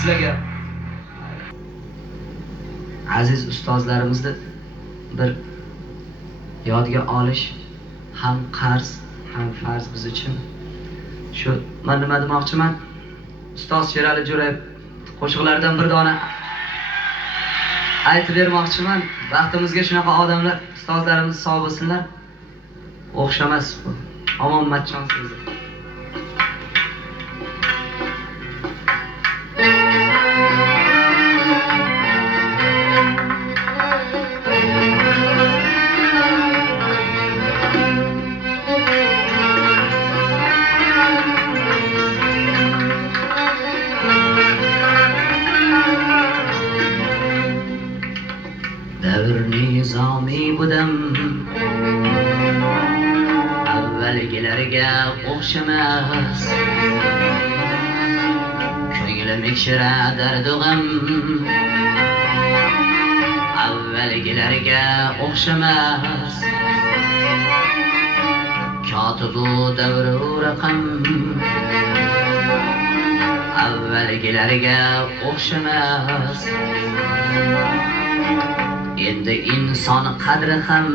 sizlarga. Aziz ustozlarimizni bir yodga olish ham qarz, ham farz biz uchun. Shu men nima demoqchiman? Ustoz Sherali Jo'rayev qo'shiqlaridan bir dona aytib bermoqchiman. Vaqtimizga shunaqa odamlar, ustozlarimiz sog' bo'lsinlar. O'xshamas bu. Omon Matchon sizni. Davr nizomiy budam avvalgilarga o'xshamas. Ko'nglim ekshira dardug'am avvalgilarga o'xshamas. Kotibu davru raqam avvalgilarga o'xshamas. Endi inson qadri ham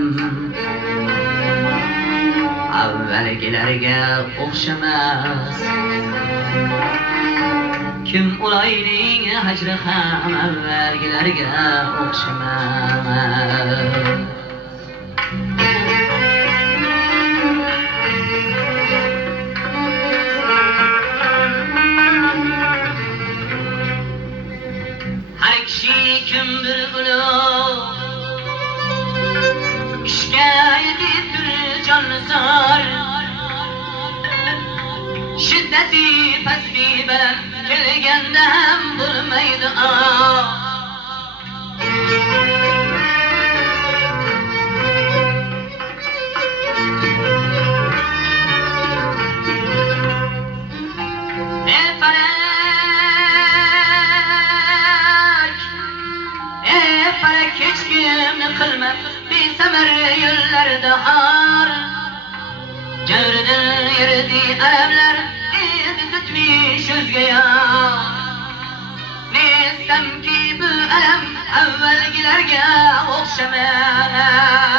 avvalgilarga o'xshamas. Kim ulayning hajri ham avvalgilarga o'xshamas. Har kishi kim bir ulug' ishga yetibdir jonzor. Shiddati pasti bilan kelganda ham bo'lmaydi Falak hech kimni qilma besamar yo'llarda har. Jawridan yerdi alamlar endi tutmish o'zga yor. Nestamki bu alam avvalgilarga o'xshamas.